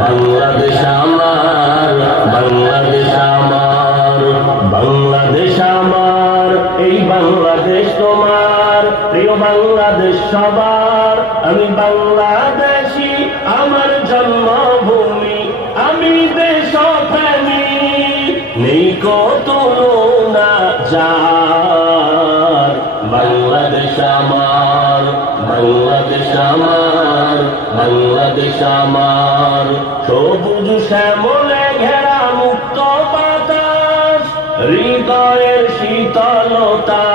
বাংলাদেশ আমার, বাংলাদেশ আমার, বাংলাদেশ আমার, এই বাংলাদেশ তোমার, প্রিয় বাংলাদেশ সবার। আমি বাংলাদেশী, আমার জন্মভূমি, আমি দেশপ্রেমী, নেই কত তুলনা যার। বাংলাদেশ আমার, বাংলাদেশ আমার, বাংলাদেশ আমার, সবুজ শ্যামলে ঘেরা মুক্ত বাতাস, হৃদয়ের শীতলতা,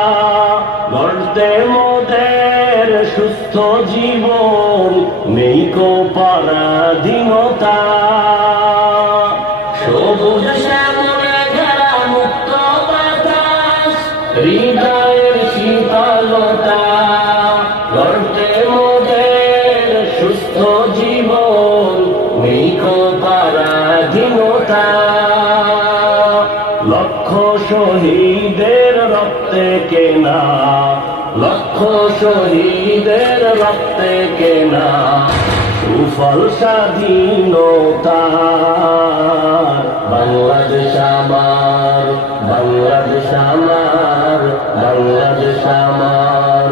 গর্তে মোদের সুস্থ জীবন, নেই কো পরাধীনতা। সবুজ শ্যামলে ঘেরা মুক্ত বাতাস, হৃদয়ের শীতলতা, গর্তে মোদের সুস্থ জীবন, নেই কো পরাধীনতা। লক্ষ শহীদের রক্তে কেনা, লক্ষ শহীদের রক্তে কেনা, সুফল স্বাধীনতা। বাংলাদেশ আমার, বাংলাদেশ আমার, বাংলাদেশ আমার,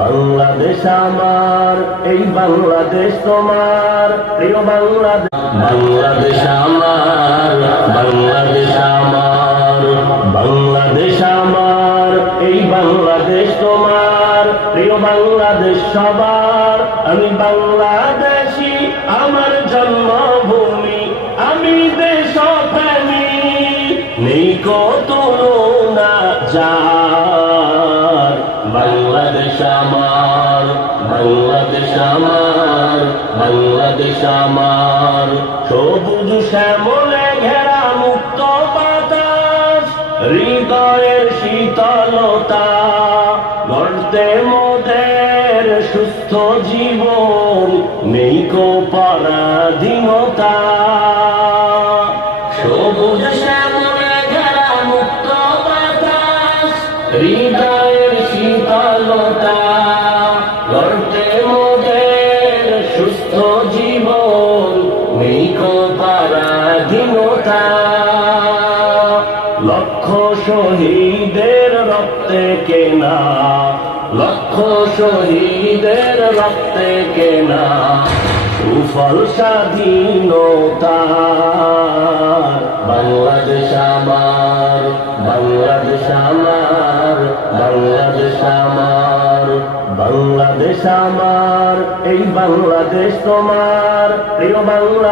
বাংলাদেশ আমার, এই বাংলাদেশ তোমার, প্রিয় বাংলাদেশ। বাংলাদেশ আমার, বাংলাদেশ আমার, বাংলাদেশ আমার, এই বাংলাদেশ তোমার, প্রিয় বাংলাদেশ সবার। আমি বাংলাদেশী, আমার জন্মভূমি, আমি দেশপ্রেমী, নেই কত তুলনা যার। বাংলাদেশ আমার, বাংলাদেশ আমার, বাংলাদেশ আমার, সবুজ শ্যামলে ঘেরা মুক্ত বাতাস, হৃদয়ের শীতলতা, গর্তে মোদের সুস্থ জীবন, নেই কো পরাধীনতা। সবুজ শ্যামলে ঘেরা মুক্ত বাতাস, হৃদয়ের শীতলতা, গর্তে মোদের সুস্থ জীবন, নেই কো পরাধীনতা। লক্ষ শহীদের রক্তে কেনা, লক্ষ শহীদের রক্তে কেনা, সুফল স্বাধীনতা। বাংলাদেশ আমার, বাংলাদেশ আমার, বাংলাদেশ আমার, বাংলাদেশ আমার, এই বাংলাদেশ তোমার, প্রিয় বাংলাদেশ।